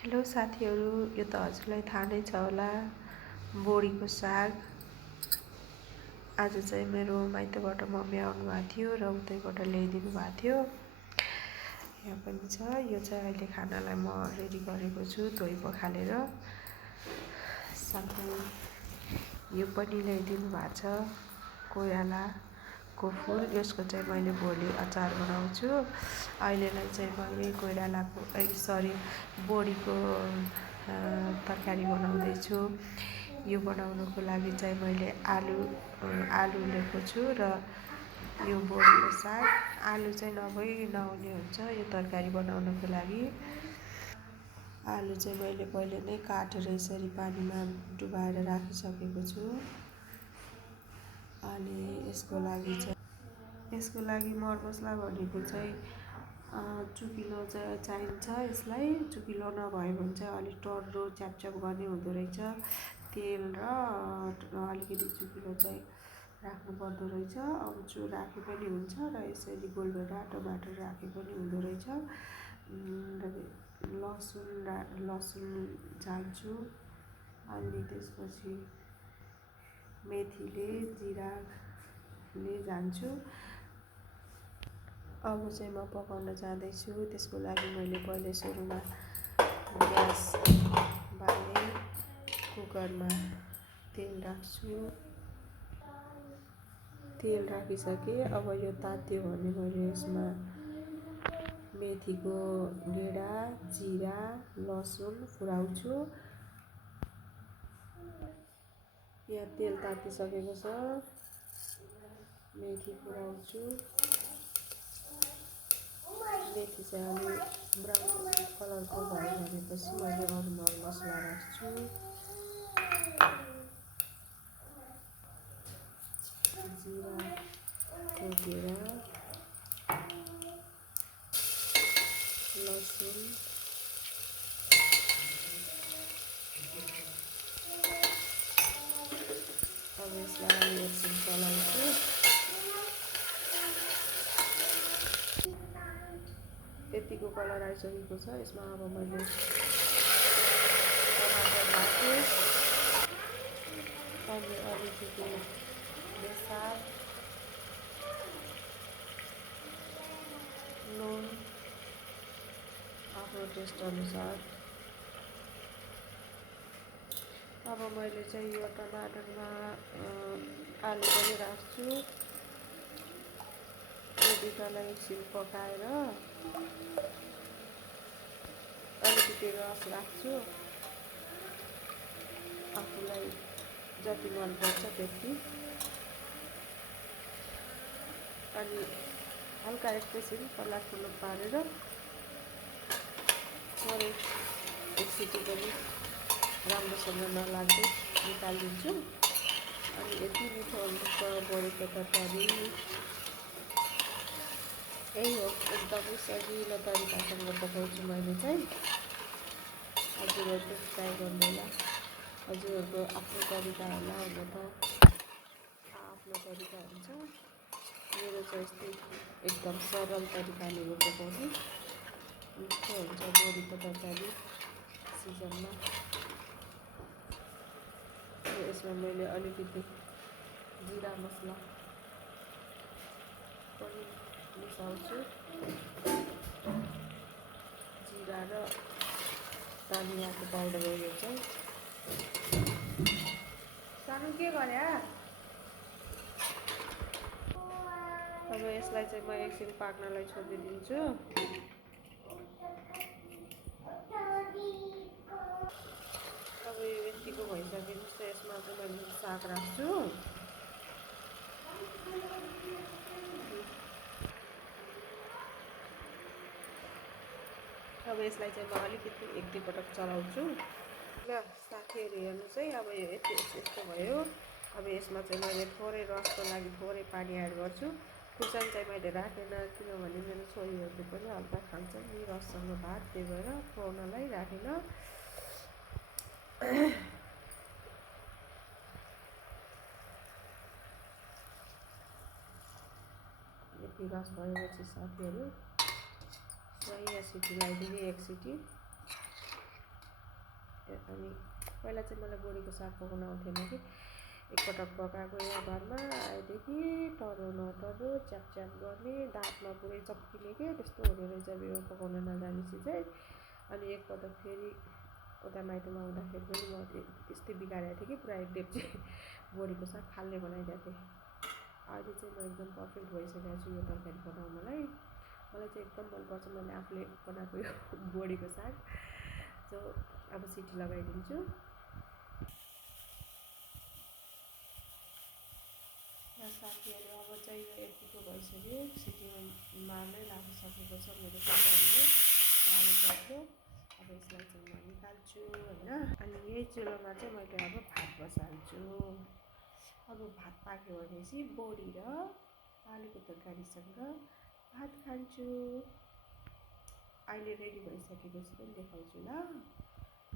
Hello साथीहरू, यो त हजुरलाई थाहा नै छ होला, बोडीको साग। आज चाहिँ मेरो माइतबाट मम्मी आउनुभएको थियो र उतैबाट ल्याइदिनु भएको थियो। यहाँ पनि छ। यो चाहिँ अहिले खानालाई म रेडी गरेको छु, धोइ पखालेर। साथै यो पनि ल्याइदिनु भएको छ, कोइरालाको फुल। यसको चाहिँ मैले भोलि अचार बनाउँछु। अहिलेलाई चाहिँ मैले बोडीको तरकारी बनाउँदैछु। यो बनाउनुको लागि चाहिँ मैले आलु लिएको छु र यो बोडीको साग। आलु चाहिँ नहुने हुन्छ यो तरकारी बनाउनुको लागि। आलु चाहिँ मैले पहिले नै काटेर यसरी पानीमा डुबाएर राखिसकेको छु। अनि यसको लागि मरमसला भनेको चाहिँ चुकिलो चाहिँ चाहिन्छ। यसलाई चुकिलो नभयो भने चाहिँ अलिक टर्रो च्यापच्याप गर्ने हुँदो रहेछ। तेल र अलिकति चुकिलो चाहिँ राख्नु पर्दो रहेछ। अम्चुर राखे पनि हुन्छ र यसरी गोलभेडा टमाटर राखे पनि हुँदो रहेछ। लसुन झाल्छु। अनि त्यसपछि मेथीले जिराले झाल्छु। अब चाहिँ म पकाउन जाँदैछु। त्यसको लागि मैले पहिले सुरुमा ग्यास बालेँ, कुकरमा तेल राख्छु। तेल राखिसकेँ। अब यो तात्यो भने मैले यसमा मेथीको गेडा, जिरा, लसुन फुराउँछु। यहाँ तेल तातिसकेको छ, मेथी फुराउँछु। मेथी चाहिँ अलि ब्राउन कलरको भयो भनेपछि मैले अरू मसला राख्छु। जिरा भुटेर, लसुन, अब यसलाई एकछिन चलाउँछु। यतिको कलर आइसकेको छ। यसमा अब मैले टमाटर राख्छु। अनि अलिकति बेसार, नुन आफ्नो टेस्ट अनुसार। अब मैले चाहिँ यो टमाटरमा आलु पनि राख्छु। यो दुईटालाई एकछिन पकाएर अलिकति रस राख्छु। आफूलाई जति मनपर्छ त्यति। अनि हल्का एकैछिन पलाटपुलो पारेर थोरै एक सिटी पनि राम्रोसँग नलाग्दै निकालिदिन्छु। अनि यति मिठो हुन्छ बोडीको तरकारी। यही हो, एकदमै सजिलो तरिकासँग पकाउँछु मैले चाहिँ। हजुरहरू ट्राई गर्नु होला। हजुरहरूको आफ्नो तरिका होला, हुन त आफ्नो तरिका हुन्छ। मेरो चाहिँ यस्तै एकदम सरल तरिकाले हो पकाउने। मिठो हुन्छ बोडीको तरकारी सिजनमा। यसमा मैले अलिकति जिरा मसला पनि मिसाउँछु। जिरा र धनियाँको पाउडर हो यो चाहिँ। सानो के गरे? अब यसलाई चाहिँ म एकछिन पाक्नलाई छोडिदिन्छु। अब यो यतिको भइसकेपछि यसमा चाहिँ मैले साग राख्छु। अब यसलाई चाहिँ म अलिकति एक दुई पटक चलाउँछु। ल साथीहरू हेर्नुहोस् है, अब यो यस्तो भयो। अब यसमा चाहिँ मैले थोरै रसको लागि थोरै पानी एड गर्छु। खुर्सानी चाहिँ मैले राखेन, किनभने मेरो छोरीहरूले पनि हल्का खान्छन् नि रससँग भात, त्यही भएर खुवाउनलाई राखेन। यति रस भएपछि साथीहरू सही सिटी लगाइदिने, एक सिटी। अनि पहिला चाहिँ मलाई बोडीको साग पकाउन आउँथेन कि एकपटक पकाएको यहाँ घरमा आएदेखि टर्रो नटर्रो च्याप गर्ने दाँतमा पुरै चप्किने के त्यस्तो हुने रहेछ बिउ पकाउन नजानेपछि चाहिँ। अनि एकपटक फेरि उता माइतमा आउँदाखेरि पनि म त्यस्तै बिगारेको थिएँ कि पुरा एक डेब्ची बोडीको साग फाल्ने बनाइदिएको थिएँ। अहिले चाहिँ म एकदम पर्फेक्ट भइसकेको छु यो तरकारी बनाउनलाई। मलाई चाहिँ एकदम मनपर्छ मैले आफूले बनाएको यो बोडीको साग। सो अब सिटी लगाइदिन्छु। साथीहरू अब चाहिँ यो यतिको भइसक्यो, सिटीमा नै लागिसकेको छ मेरो तरकारीले आलु। अब यसलाई चाहिँ म निकाल्छु होइन। अनि यही चुलोमा चाहिँ मैले अब भात बसाल्छु। अब भात पाक्यो भनेपछि बोडी र आलुको तरकारीसँग भात खान्छु। अहिले रेडी भइसकेपछि पनि देखाउँछु ल।